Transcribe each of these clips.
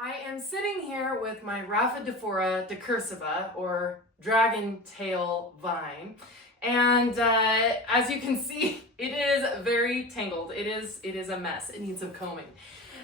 I am sitting here with my Rhaphidophora decursiva, or dragon tail vine, and as you can see, it is very tangled. It is a mess. It needs some combing.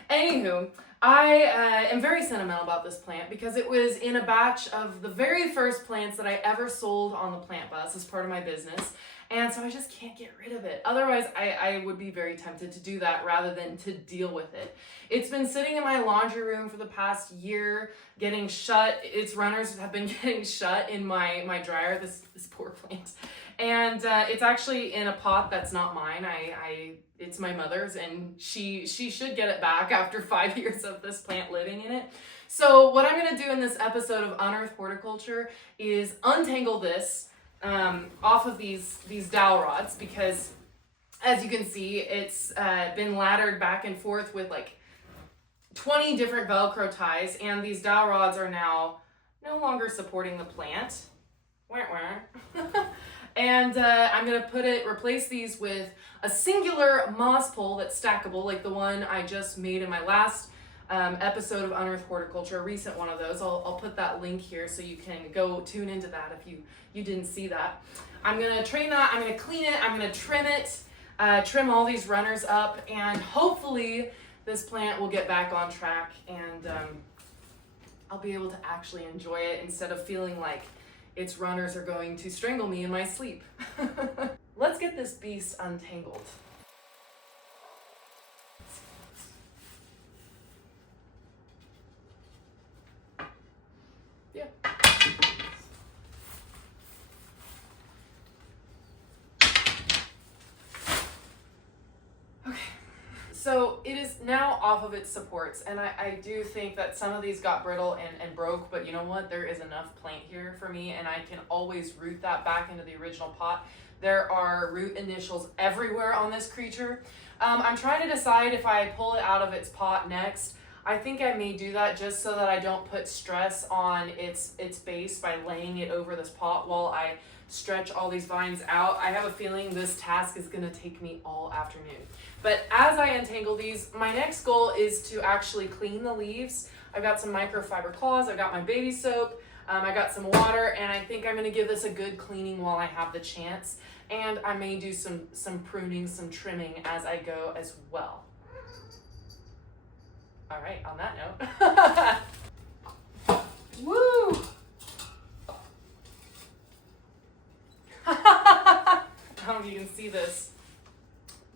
Anywho, I am very sentimental about this plant because it was in a batch of the very first plants that I ever sold on the plant bus as part of my business. And so I just can't get rid of it. Otherwise, I would be very tempted to do that rather than to deal with it. It's been sitting in my laundry room for the past year, getting shut. Its runners have been getting shut in my dryer, this poor plant. And it's actually in a pot that's not mine. It's my mother's, and she should get it back after 5 years of this plant living in it. So what I'm going to do in this episode of Unearth Horticulture is untangle this off of these dowel rods, because as you can see, it's been laddered back and forth with like 20 different Velcro ties, and these dowel rods are now no longer supporting the plant. And I'm going to replace these with a singular moss pole that's stackable, like the one I just made in my last episode of Unearth Horticulture, a recent one of those. I'll put that link here so you can go tune into that if you didn't see that. I'm going to train that, I'm going to clean it, I'm going to trim it, trim all these runners up, and hopefully this plant will get back on track, and I'll be able to actually enjoy it instead of feeling like its runners are going to strangle me in my sleep. Let's get this beast untangled. Yeah. Okay. So it is now off of its supports, and I do think that some of these got brittle and broke, but you know what? There is enough plant here for me, and I can always root that back into the original pot. There are root initials everywhere on this creature. I'm trying to decide if I pull it out of its pot next. I think I may do that just so that I don't put stress on its base by laying it over this pot while I stretch all these vines out. I have a feeling this task is going to take me all afternoon. But as I untangle these, my next goal is to actually clean the leaves. I've got some microfiber cloths, I've got my baby soap, I got some water, and I think I'm going to give this a good cleaning while I have the chance. And I may do some pruning, some trimming as I go as well. All right, on that note. Woo! I don't know if you can see this.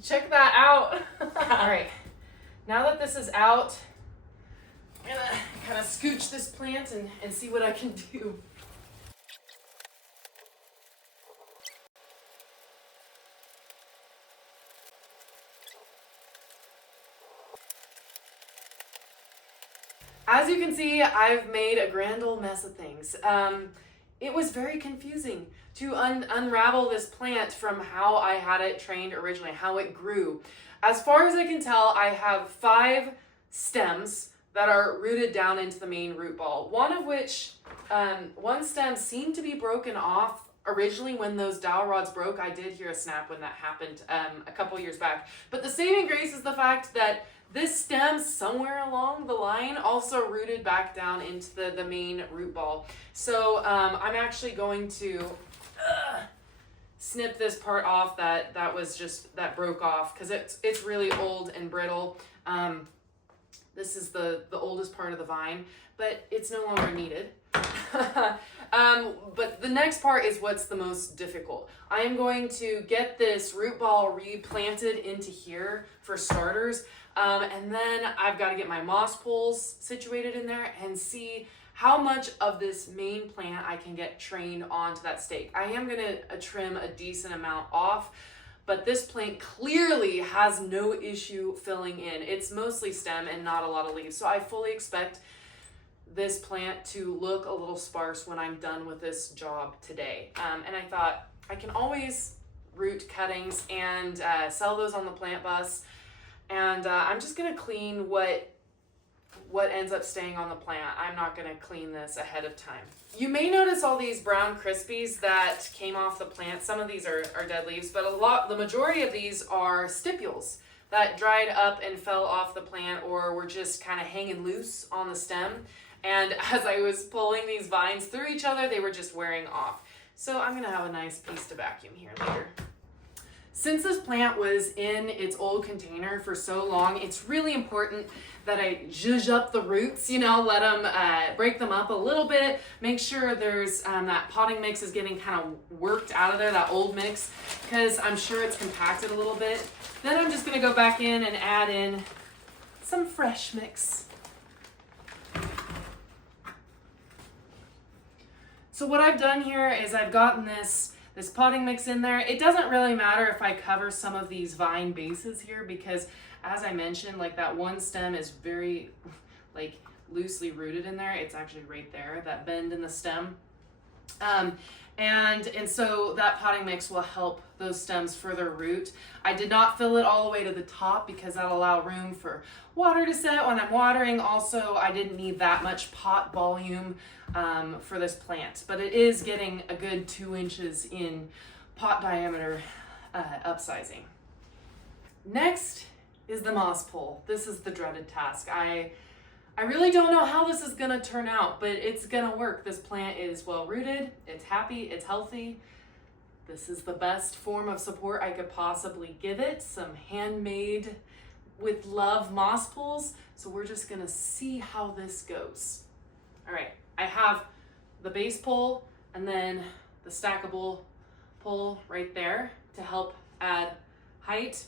Check that out. All right, now that this is out, I'm gonna kind of scooch this plant and see what I can do. As you can see, I've made a grand old mess of things. It was very confusing to unravel this plant from how I had it trained originally, how it grew. As far as I can tell, I have 5 stems that are rooted down into the main root ball. One of which, one stem seemed to be broken off originally when those dowel rods broke. I did hear a snap when that happened a couple years back. But the saving grace is the fact that this stem somewhere along the line also rooted back down into the main root ball. So I'm actually going to snip this part off that broke off, because it's really old and brittle. This is the oldest part of the vine, but it's no longer needed. But the next part is what's the most difficult. I am going to get this root ball replanted into here for starters. And then I've got to get my moss poles situated in there and see how much of this main plant I can get trained onto that stake. I am going to trim a decent amount off, but this plant clearly has no issue filling in. It's mostly stem and not a lot of leaves. So I fully expect this plant to look a little sparse when I'm done with this job today. And I thought I can always root cuttings and sell those on the plant bus. And I'm just gonna clean what ends up staying on the plant. I'm not gonna clean this ahead of time. You may notice all these brown crispies that came off the plant. Some of these are dead leaves, but the majority of these are stipules, that dried up and fell off the plant or were just kind of hanging loose on the stem. And as I was pulling these vines through each other, they were just wearing off. So I'm gonna have a nice piece to vacuum here later. Since this plant was in its old container for so long, it's really important that I zhuzh up the roots, you know, let them, break them up a little bit, make sure there's, that potting mix is getting kind of worked out of there, that old mix, because I'm sure it's compacted a little bit. Then I'm just gonna go back in and add in some fresh mix. So what I've done here is I've gotten this potting mix in there. It doesn't really matter if I cover some of these vine bases here because as I mentioned, like that one stem is very like loosely rooted in there. It's actually right there, that bend in the stem. And so that potting mix will help those stems further root. I did not fill it all the way to the top because that'll allow room for water to set when I'm watering. Also, I didn't need that much pot volume for this plant, but it is getting a good 2 inches in pot diameter upsizing. Next is the moss pole. This is the dreaded task. I really don't know how this is gonna turn out, but it's gonna work. This plant is well rooted, it's happy, it's healthy. This is the best form of support I could possibly give it. Some handmade with love moss poles. So we're just gonna see how this goes. All right, I have the base pole and then the stackable pole right there to help add height,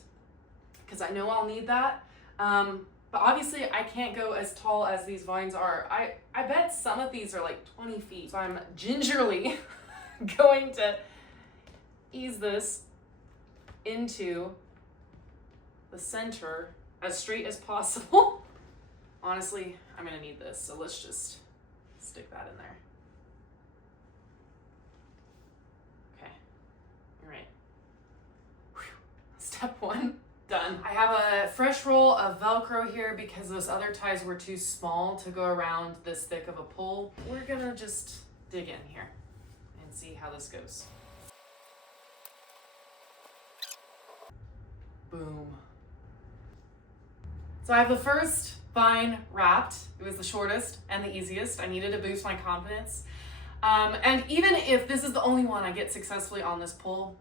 because I know I'll need that. But obviously I can't go as tall as these vines are. I bet some of these are like 20 feet. So I'm gingerly going to ease this into the center as straight as possible. Honestly, I'm gonna need this, so let's just stick that in there. Okay, all right. Whew. Step one. Done. I have a fresh roll of Velcro here because those other ties were too small to go around this thick of a pole. We're gonna just dig in here and see how this goes. Boom. So I have the first vine wrapped. It was the shortest and the easiest. I needed to boost my confidence. And even if this is the only one I get successfully on this pole,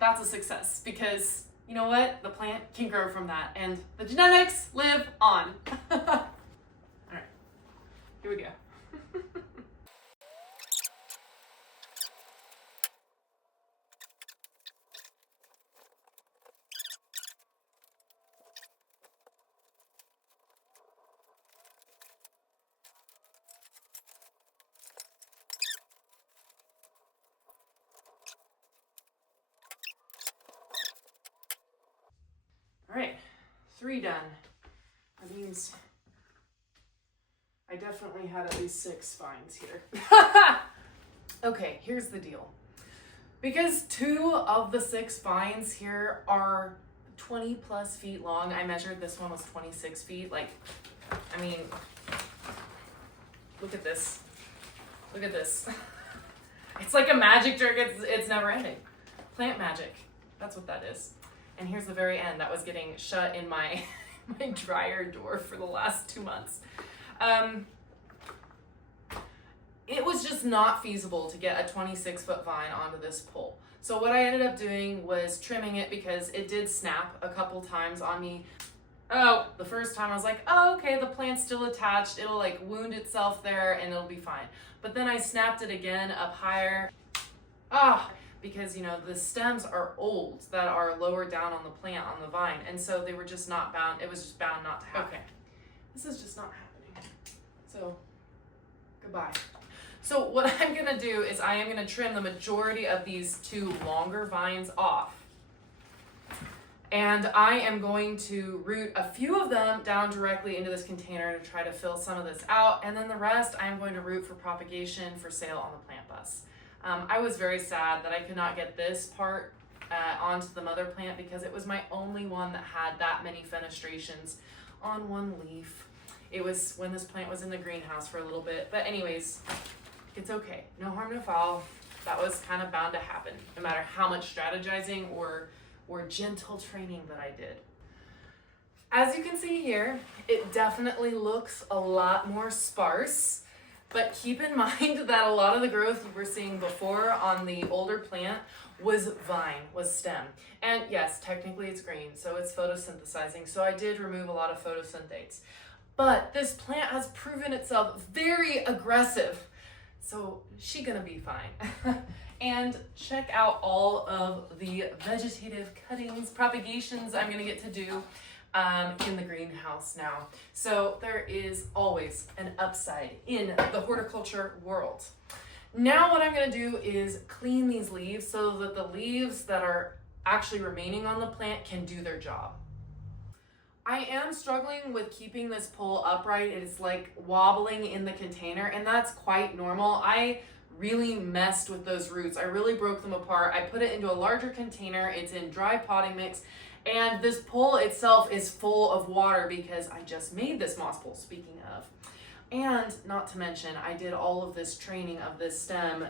that's a success because you know what? The plant can grow from that and the genetics live on. All right, here we go. All right, 3 done. That means I definitely had at least 6 vines here. Okay, here's the deal. Because 2 of the 6 vines here are 20 plus feet long, I measured this one was 26 feet. Like, I mean, look at this. Look at this. It's like a magic trick, it's never ending. Plant magic, that's what that is. And here's the very end. That was getting shut in my dryer door for the last 2 months. It was just not feasible to get a 26-foot vine onto this pole. So what I ended up doing was trimming it because it did snap a couple times on me. Oh, the first time I was like, oh, okay, the plant's still attached. It'll like wound itself there and it'll be fine. But then I snapped it again up higher. Because, you know, the stems are old that are lower down on the plant, on the vine. And so they were just not bound. It was just bound not to happen. Okay. This is just not happening. So, goodbye. So what I'm going to do is I am going to trim the majority of these 2 longer vines off. And I am going to root a few of them down directly into this container to try to fill some of this out. And then the rest I am going to root for propagation for sale on the plant bus. I was very sad that I could not get this part onto the mother plant because it was my only one that had that many fenestrations on one leaf. It was when this plant was in the greenhouse for a little bit. But anyways, it's okay. No harm, no foul. That was kind of bound to happen, no matter how much strategizing or gentle training that I did. As you can see here, it definitely looks a lot more sparse, but keep in mind that a lot of the growth you were seeing before on the older plant was vine, was stem. And yes, technically it's green, so it's photosynthesizing, so I did remove a lot of photosynthetes. But this plant has proven itself very aggressive, so she's gonna be fine. And check out all of the vegetative cuttings, propagations I'm gonna get to do in the greenhouse now. So there is always an upside in the horticulture world. Now what I'm gonna do is clean these leaves so that the leaves that are actually remaining on the plant can do their job. I am struggling with keeping this pole upright. It's like wobbling in the container, and that's quite normal. I really messed with those roots. I really broke them apart. I put it into a larger container. It's in dry potting mix, and this pole itself is full of water because I just made this moss pole, speaking of. And not to mention, I did all of this training of this stem,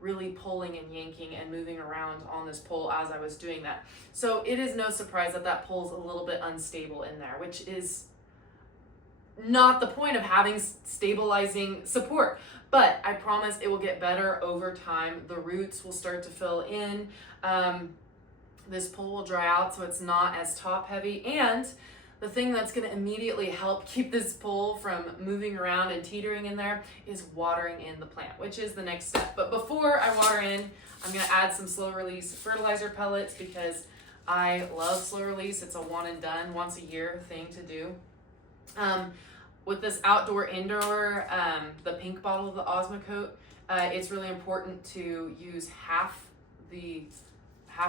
really pulling and yanking and moving around on this pole as I was doing that. So it is no surprise that that pole's a little bit unstable in there, which is not the point of having stabilizing support. But I promise it will get better over time. The roots will start to fill in. This pole will dry out so it's not as top heavy. And the thing that's going to immediately help keep this pole from moving around and teetering in there is watering in the plant, which is the next step. But before I water in, I'm going to add some slow release fertilizer pellets because I love slow release. It's a one and done, once a year thing to do. With this outdoor indoor, the pink bottle of the Osmocote, it's really important to use half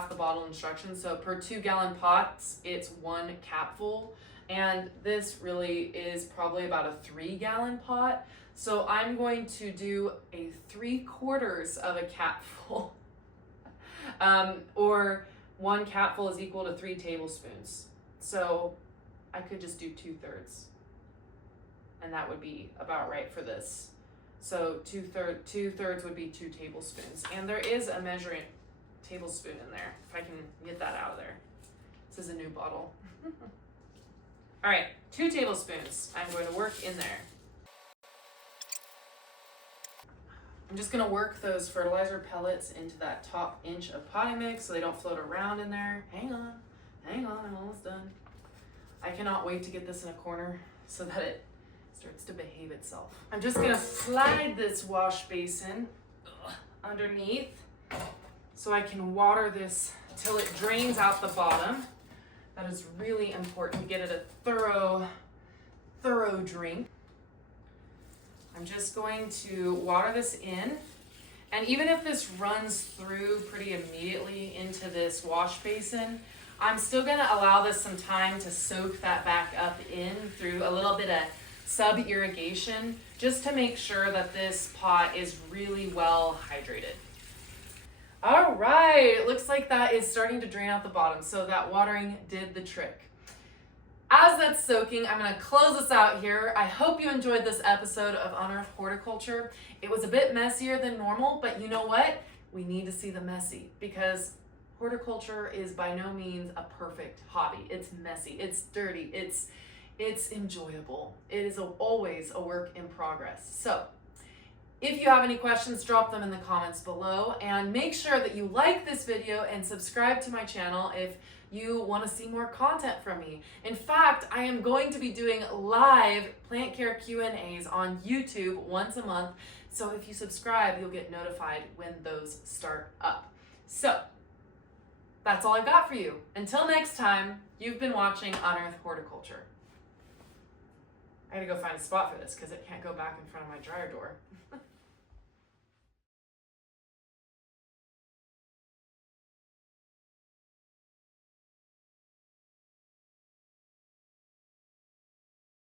the bottle instructions. So per 2-gallon pots, it's 1 capful. And this really is probably about a 3-gallon pot. So I'm going to do a 3/4 of a capful. Or 1 capful is equal to 3 tablespoons. So I could just do 2/3. And that would be about right for this. So 2/3 would be 2 tablespoons. And there is a measuring tablespoon in there, if I can get that out of there. This is a new bottle. All right, 2 tablespoons I'm going to work in there. I'm just gonna work those fertilizer pellets into that top inch of potting mix so they don't float around in there. Hang on, I'm almost done. I cannot wait to get this in a corner so that it starts to behave itself. I'm just gonna slide this wash basin underneath so I can water this till it drains out the bottom. That is really important to get it a thorough drink. I'm just going to water this in. And even if this runs through pretty immediately into this wash basin, I'm still gonna allow this some time to soak that back up in through a little bit of sub-irrigation, just to make sure that this pot is really well hydrated. All right, it looks like that is starting to drain out the bottom, so that watering did the trick. As that's soaking, I'm gonna close this out here. I hope you enjoyed this episode of Unearth Horticulture. It was a bit messier than normal, but you know what? We need to see the messy because horticulture is by no means a perfect hobby. It's messy, it's dirty, it's enjoyable. It is always a work in progress. So if you have any questions, drop them in the comments below, and make sure that you like this video and subscribe to my channel if you want to see more content from me. In fact, I am going to be doing live plant care Q&As on YouTube once a month. So if you subscribe, you'll get notified when those start up. So that's all I've got for you. Until next time, you've been watching Unearth Horticulture. I gotta go find a spot for this because it can't go back in front of my dryer door.